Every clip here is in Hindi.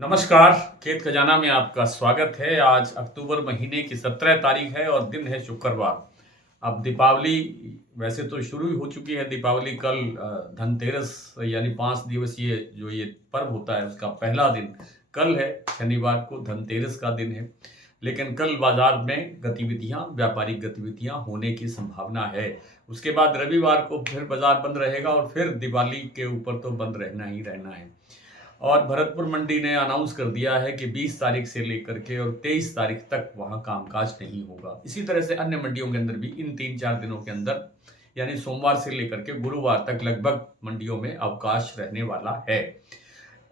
नमस्कार, खेत खजाना में आपका स्वागत है। आज अक्टूबर महीने की 17 तारीख है और दिन है शुक्रवार। अब दीपावली वैसे तो शुरू ही हो चुकी है। दीपावली कल धनतेरस यानी 5 दिवसीय जो ये पर्व होता है उसका पहला दिन कल है। शनिवार को धनतेरस का दिन है। लेकिन कल बाजार में व्यापारिक गतिविधियां होने की संभावना है। उसके बाद रविवार को फिर बाजार बंद रहेगा और फिर दिवाली के ऊपर तो बंद रहना ही रहना है। और भरतपुर मंडी ने अनाउंस कर दिया है कि 20 तारीख से लेकर के और 23 तारीख तक वहां कामकाज नहीं होगा। इसी तरह से अन्य मंडियों के अंदर भी इन 3-4 दिनों के अंदर यानी सोमवार से लेकर के गुरुवार तक लगभग मंडियों में अवकाश रहने वाला है।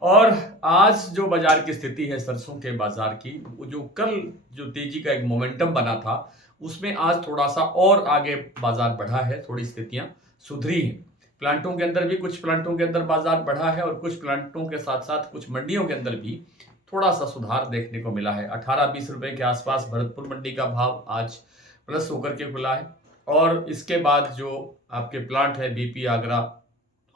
और आज जो बाजार की स्थिति है सरसों के बाजार की, वो जो कल जो तेजी का एक मोमेंटम बना था उसमें आज थोड़ा सा और आगे बाजार बढ़ा है, थोड़ी स्थितियां सुधरी हैं। प्लांटों के अंदर भी कुछ प्लांटों के अंदर बाजार बढ़ा है और कुछ प्लांटों के साथ साथ कुछ मंडियों के अंदर भी थोड़ा सा सुधार देखने को मिला है। 18-20 रुपए के आसपास भरतपुर मंडी का भाव आज प्लस होकर के खुला है। और इसके बाद जो आपके प्लांट है बीपी आगरा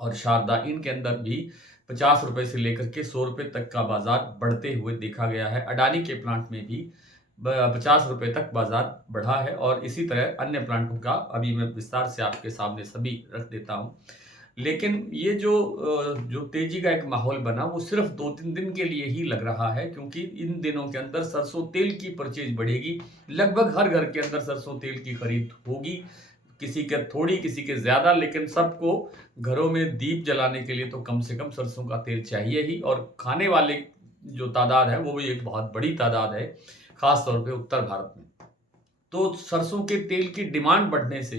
और शारदा, इनके अंदर भी 50 रुपए से लेकर के 100 रुपए तक का बाजार बढ़ते हुए देखा गया है। अडानी के प्लांट में भी 50 रुपए तक बाजार बढ़ा है और इसी तरह अन्य प्लांटों का अभी मैं विस्तार से आपके सामने सभी रख देता हूं। लेकिन ये जो तेजी का एक माहौल बना वो सिर्फ 2-3 दिन के लिए ही लग रहा है, क्योंकि इन दिनों के अंदर सरसों तेल की परचेज बढ़ेगी। लगभग हर घर के अंदर सरसों तेल की खरीद होगी, किसी के थोड़ी किसी के ज्यादा, लेकिन सबको घरों में दीप जलाने के लिए तो कम से कम सरसों का तेल चाहिए ही। और खाने वाले जो तादाद है वो भी एक बहुत बड़ी तादाद है, खास तौर पे उत्तर भारत में। तो सरसों के तेल की डिमांड बढ़ने से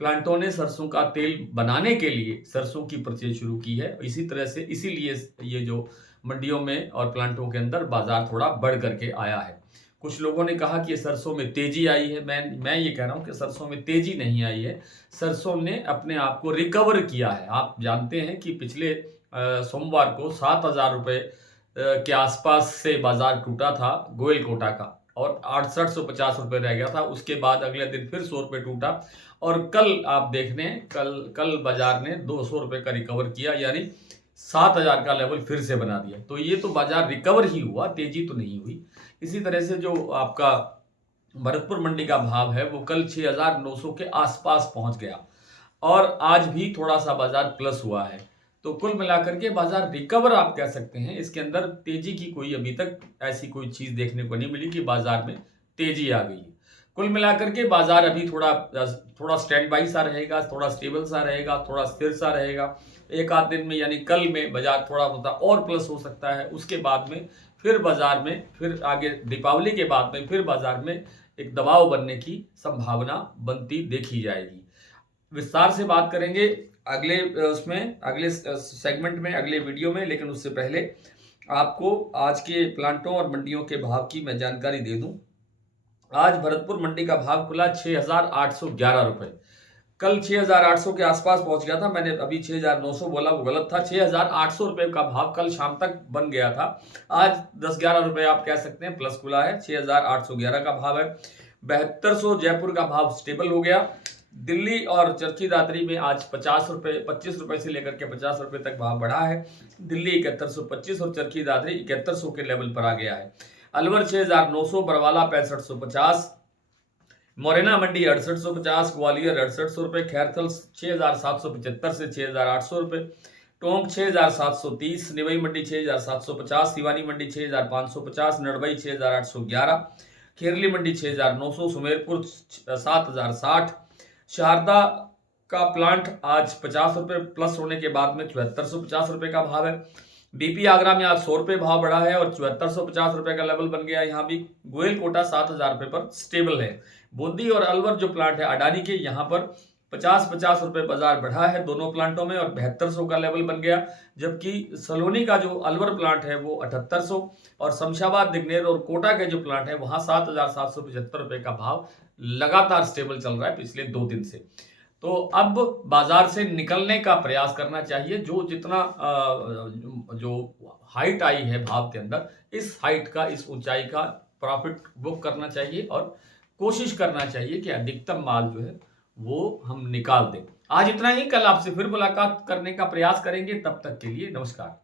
प्लांटों ने सरसों का तेल बनाने के लिए सरसों की परचेज शुरू की है। इसी तरह से इसीलिए ये जो मंडियों में और प्लांटों के अंदर बाजार थोड़ा बढ़ करके आया है। कुछ लोगों ने कहा कि ये सरसों में तेजी आई है। मैं ये कह रहा हूं कि सरसों में तेजी नहीं आई है, सरसों ने अपने आप को रिकवर किया है। आप जानते हैं कि पिछले सोमवार को 7,000 रुपए के आसपास से बाजार टूटा था गोयल कोटा का और 6850 रुपये रह गया था। उसके बाद अगले दिन फिर 100 रुपये टूटा और कल आप देख रहे हैं कल बाजार ने 200 रुपये का रिकवर किया, यानी 7,000 का लेवल फिर से बना दिया। तो ये तो बाजार रिकवर ही हुआ, तेजी तो नहीं हुई। इसी तरह से जो आपका भरतपुर मंडी का भाव है वो कल 6,900 के आसपास पहुंच गया और आज भी थोड़ा सा बाजार प्लस हुआ है। तो कुल मिलाकर के बाजार रिकवर आप कह सकते हैं। इसके अंदर तेजी की कोई अभी तक ऐसी कोई चीज देखने को नहीं मिली कि बाजार में तेजी आ गई है। कुल मिलाकर के बाजार अभी थोड़ा थोड़ा स्टैंड बाई सा रहेगा, थोड़ा स्टेबल सा रहेगा, थोड़ा स्थिर सा रहेगा। एक आध दिन में यानी कल में बाजार थोड़ा बहुत और प्लस हो सकता है। उसके बाद में फिर बाजार में फिर आगे दीपावली के बाद में फिर बाजार में एक दबाव बनने की संभावना बनती देखी जाएगी। विस्तार से बात करेंगे अगले उसमें अगले सेगमेंट में अगले वीडियो में, लेकिन उससे पहले आपको आज के प्लांटों और मंडियों के भाव की मैं जानकारी दे दूं। आज भरतपुर मंडी का भाव खुला 6,811 रुपए। कल 6,800 के आसपास पहुंच गया था। मैंने अभी 6,900 बोला, वो गलत था। 6,800 रुपए का भाव कल शाम तक बन गया था। आज 10-11 रुपए आप कह सकते हैं प्लस खुला है। 6,811 का भाव है। 7200 जयपुर का भाव स्टेबल हो गया। दिल्ली और चरखी दादरी में आज 25 रुपए से लेकर के 50 रुपए तक भाव बढ़ा है। दिल्ली 7125 और चरखी दादरी 7100 के लेवल पर आ गया है। अलवर 6,900, बरवाला 6550, मोरेना मंडी 6850, ग्वालियर 6800 रुपए, खैरथल 6,775 से 6,800 रुपए, टोंक 6,730, निवई मंडी 6,750, सिवानी मंडी 6,550, नड़बई 6,811, खेरली मंडी 6,900, सुमेरपुर 7,060। शारदा का प्लांट आज 50 रुपए प्लस होने के बाद में 7450 रुपए का भाव है। बीपी आगरा में आज 100 रुपए भाव बढ़ा है और 7450 रुपए का लेवल बन गया। यहाँ भी गोयल कोटा 7,000 रुपए पर स्टेबल है। बूंदी और अलवर जो प्लांट है अडानी के, यहाँ पर 50-50 रुपए बाजार बढ़ा है दोनों प्लांटों में और 7200 का लेवल बन गया। जबकि सलोनी का जो अलवर प्लांट है वो 7800 और शमशाबाद, दिग्नेर और कोटा के जो प्लांट है वहां 7,775 रुपए का भाव लगातार स्टेबल चल रहा है पिछले 2 दिन से। तो अब बाजार से निकलने का प्रयास करना चाहिए। जो जितना जो हाइट आई है भाव के अंदर, इस हाइट का, इस ऊंचाई का प्रॉफिट बुक करना चाहिए और कोशिश करना चाहिए कि अधिकतम माल जो है वो हम निकाल दें। आज इतना ही। कल आपसे फिर मुलाकात करने का प्रयास करेंगे। तब तक के लिए नमस्कार।